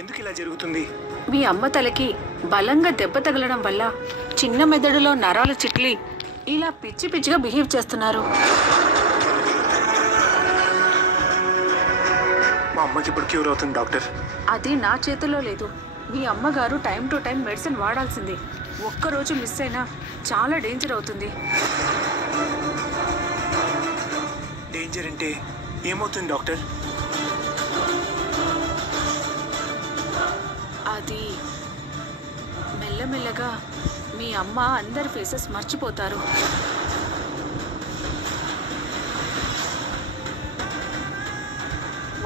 ఎందుకు ఇలా జరుగుతుంది? మీ అమ్మ తలకి బలంగా దెబ్బ తగలడం వల్ల చిన్న మెదడులో నరాలు చిట్లి ఇలా పిచ్చి పిచ్చిగా బిహేవ్ చేస్తున్నారు. మా అమ్మకి ఇప్పుడు క్యూర్ అవుతుంది డాక్టర్. అది నా చేతిలో లేదు. మీ అమ్మగారు టైం టు టైం మెడిసిన్ వాడాల్సింది. ఒక్కరోజు మిస్ అయినా చాలా డేంజర్ అవుతుంది. డేంజర్ అంటే ఏమవుతుంది డాక్టర్? అది మెల్లమెల్లగా మీ అమ్మ అందరి ఫేసెస్ మర్చిపోతారు.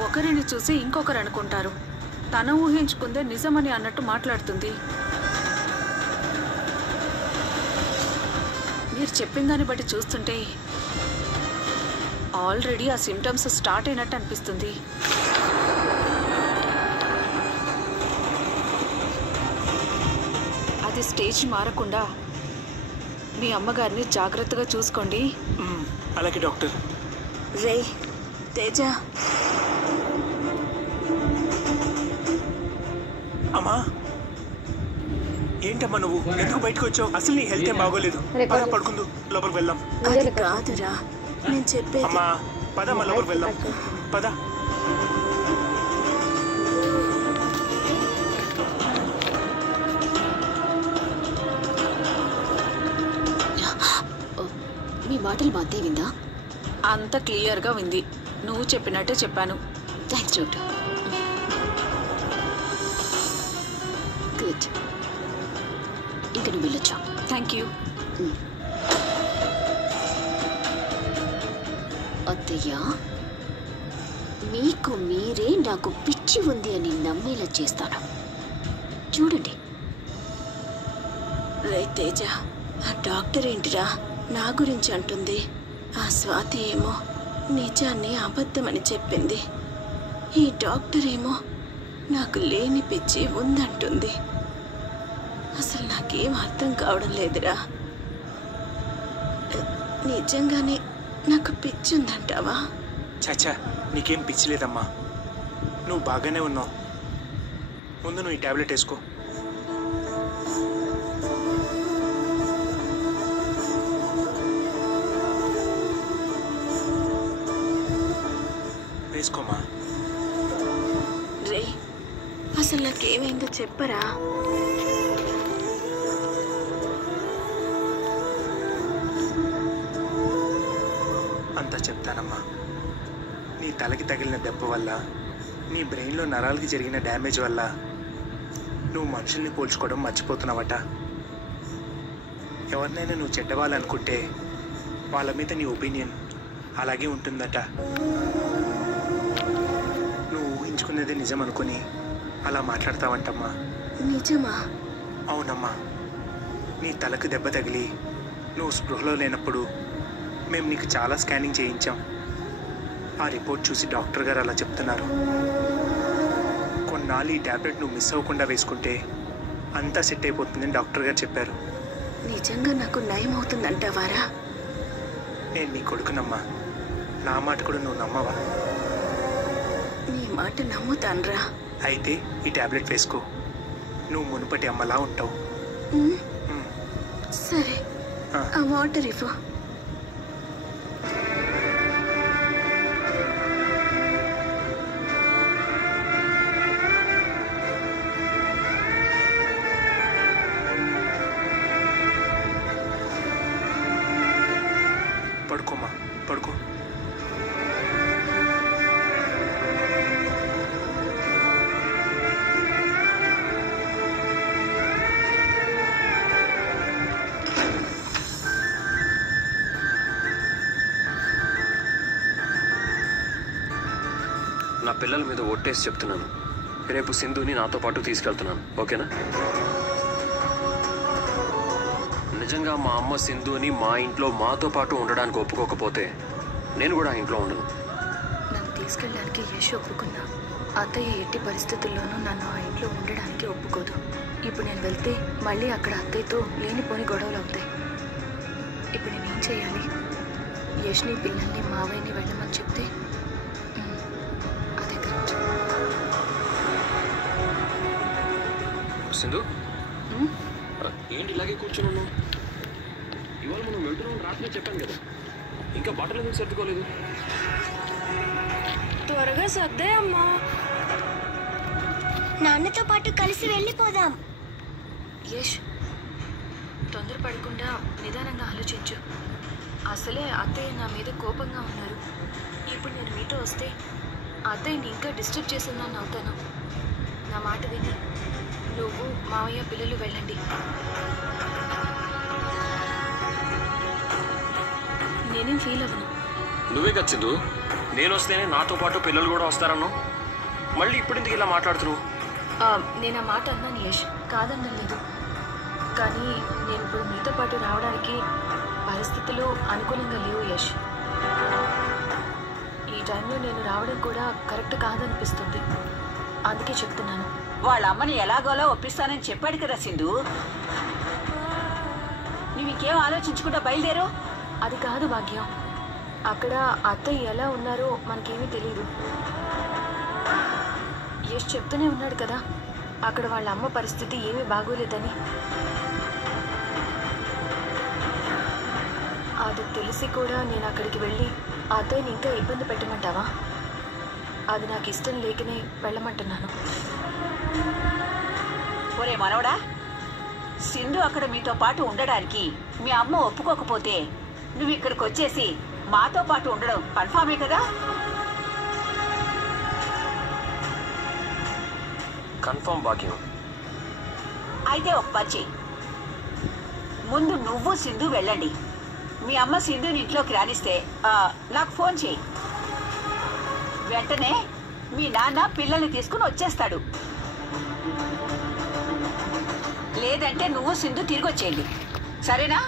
ఒకరిని చూసి ఇంకొకరు అనుకుంటారు. తన ఊహించుకుందే నిజమని అన్నట్టు మాట్లాడుతుంది. మీరు చెప్పిన దాన్ని బట్టి చూస్తుంటే ఆల్రెడీ ఆ సిమ్టమ్స్ స్టార్ట్ అయినట్టు అనిపిస్తుంది. అది స్టేజ్ మారకుండా మీ అమ్మగారిని జాగ్రత్తగా చూసుకోండి. అలాగే డాక్టర్. రే తేజ. అమ్మా ఏంటమ్మా నువ్వు ఎందుకు బయటకు వచ్చావు? అసలు నీ హెల్త్ ఏం బాగోలేదు. పడుకుందు, లోపలికి వెళ్దాం. అది కాదురా నేను చెప్పేది. అమ్మా పదమ్మా, లోపలికి వెళ్దాం. పద. మీ మాటలు మా అత్తయ్య విందా? అంత క్లియర్గా వింది. నువ్వు చెప్పినట్టే చెప్పాను. Thanks doctor. గుడ్. ఇంకా నువ్వు వెళ్ళొచ్చా? Thank you. అత్తయ్య, మీకు మీరే నాకు పిచ్చి ఉంది అని నమ్మేలా చేస్తాను. చూడండి. రే తేజ, ఆ డాక్టర్ ఏంటిరా నా గురించి అంటుంది? ఆ స్వాతి ఏమో నిజాన్ని అబద్ధమని చెప్పింది. ఈ డాక్టర్ ఏమో నాకు లేని పిచ్చి ఉందంటుంది. అసలు నాకేం అర్థం కావడం లేదురా. నిజంగానే నాకు పిచ్చి ఉందంటావా? చాచా నీకేం పిచ్చి లేదమ్మా, నువ్వు బాగానే ఉన్నావు. ముందు నువ్వు ఈ టాబ్లెట్ వేసుకో. వేసుకోమా. రే అసలు నాకేమైందో చెప్పరా? అంతా చెప్తానమ్మా. నీ తలకి తగిలిన దెబ్బ వల్ల, నీ బ్రెయిన్లో నరాలకి జరిగిన డ్యామేజ్ వల్ల నువ్వు మనుషుల్ని పోల్చుకోవడం మర్చిపోతున్నావట. ఎవరినైనా నువ్వు చెడ్డవాళ్ళనుకుంటే వాళ్ళ మీద నీ ఒపీనియన్ అలాగే ఉంటుందట. నువ్వు ఊహించుకునేది నిజం అనుకుని అలా మాట్లాడతావంటమ్మా. నిజమా? అవునమ్మా. నీ తలకు దెబ్బ తగిలి నువ్వు స్పృహలో లేనప్పుడు మేము నీకు చాలా స్కానింగ్ చేయించాం. ఆ రిపోర్ట్ చూసి డాక్టర్ గారు అలా చెప్తున్నారు. కొన్నాళ్ళు ఈ ట్యాబ్లెట్ నువ్వు మిస్ అవ్వకుండా వేసుకుంటే అంతా సెట్ అయిపోతుందని డాక్టర్ గారు చెప్పారు. నిజంగా నాకు నయం అవుతుందంటావారా? నేను నీ కొడుకునమ్మా, నా మాట కూడా నువ్వు నమ్మవా? నీ మాట నమ్ముతాన్రా. అయితే ఈ ట్యాబ్లెట్ వేసుకో, నువ్వు మునుపటి అమ్మలా ఉంటావు. సరే, ఆ వాటర్ ఇవ్వు. పడుకోమా, పడుకో. నా పిల్లల మీద ఒట్టేసి చెప్తున్నాను, రేపు సింధుని నాతో పాటు తీసుకెళ్తున్నాను. ఓకేనా? నిజంగా మా అమ్మ సింధుని మా ఇంట్లో మాతో పాటు ఉండడానికి ఒప్పుకోకపోతే నేను కూడా ఆ ఇంట్లో ఉండను. నన్ను తీసుకెళ్ళడానికి యశ్ ఒప్పుకున్నా. అత్తయ్య ఎట్టి పరిస్థితుల్లోనూ నన్ను ఆ ఇంట్లో ఉండడానికి ఒప్పుకోదు. ఇప్పుడు నేను వెళ్తే మళ్ళీ అక్కడ అత్తయ్యతో లేనిపోని గొడవలు అవుతాయి. ఇప్పుడు నేనేం చేయాలి? యష్ని, పిల్లల్ని, మావయ్యని వెళ్ళమని చెప్తే అదే కరెక్ట్. సింధు ఏంటి ఇలాగే కూర్చున్నాను? ఇవాళ మనం వెళ్తున్నాం రాత్రి చెప్పాను కదా, ఇంకా బట్టలు ఎందుకు సర్దుకోలేదు? త్వరగా సర్దే అమ్మా. నాన్నతో పాటు కలిసి వెళ్ళిపోదాం. యష్, తొందరపడకుండా నిదానంగా ఆలోచించు. అసలే అత్తయ్య నా మీద కోపంగా ఉన్నారు. ఇప్పుడు నేను మీతో వస్తే అత్తయ్యని ఇంకా డిస్టర్బ్ చేసిందని అవుతాను. నా మాట విని నువ్వు మావయ్య పిల్లలు వెళ్ళండి. నేనేం ఫీల్ అవ్వను. నువ్వే కదా సింధు, నేను వస్తేనే నాతో పాటు పిల్లలు కూడా వస్తారన్నావు. మళ్ళీ ఇప్పుడు ఎందుకు ఇలా మాట్లాడుతున్నావు? నేను ఆ మాట అన్నాను యష్, కాదన్నా లేదు. కానీ నేను ఇప్పుడు మీతో పాటు రావడానికి పరిస్థితులు అనుకూలంగా లేవు యష్. ఈ టైంలో నేను రావడం కూడా కరెక్ట్ కాదనిపిస్తుంది. అందుకే చెప్తున్నాను. వాళ్ళ అమ్మని ఎలాగోలా ఒప్పిస్తానని చెప్పాడు కదా సింధు. నువ్వు ఇంకేం ఆలోచించకుండా బయలుదేరు. అది కాదు భాగ్యం, అక్కడ అత్తయ్య ఎలా ఉన్నారో మనకేమీ తెలియదు. యష్ చెప్తూనే ఉన్నాడు కదా అక్కడ వాళ్ళ అమ్మ పరిస్థితి ఏమీ బాగోలేదని. అది తెలిసి కూడా నేను అక్కడికి వెళ్ళి అత్తయ్యని ఇంకా ఇబ్బంది పెట్టమంటావా? అది నాకు ఇష్టం లేకనే వెళ్ళమంటున్నాను. ఒరే మనవడా, సింధు అక్కడ మీతో పాటు ఉండడానికి మీ అమ్మ ఒప్పుకోకపోతే నువ్వు ఇక్కడికి వచ్చేసి మాతో పాటు ఉండడం కన్ఫామే కదా? కన్ఫర్మ్ భాగ్యం. అయితే ఒక పచ్చి, ముందు నువ్వు సింధు వెళ్ళండి. మీ అమ్మ సింధుని ఇంట్లోకి రానిస్తే నాకు ఫోన్ చేయి. వెంటనే మీ నాన్న పిల్లల్ని తీసుకుని వచ్చేస్తాడు. లేదంటే నువ్వు సింధు తిరిగి వచ్చేయండి, సరేనా?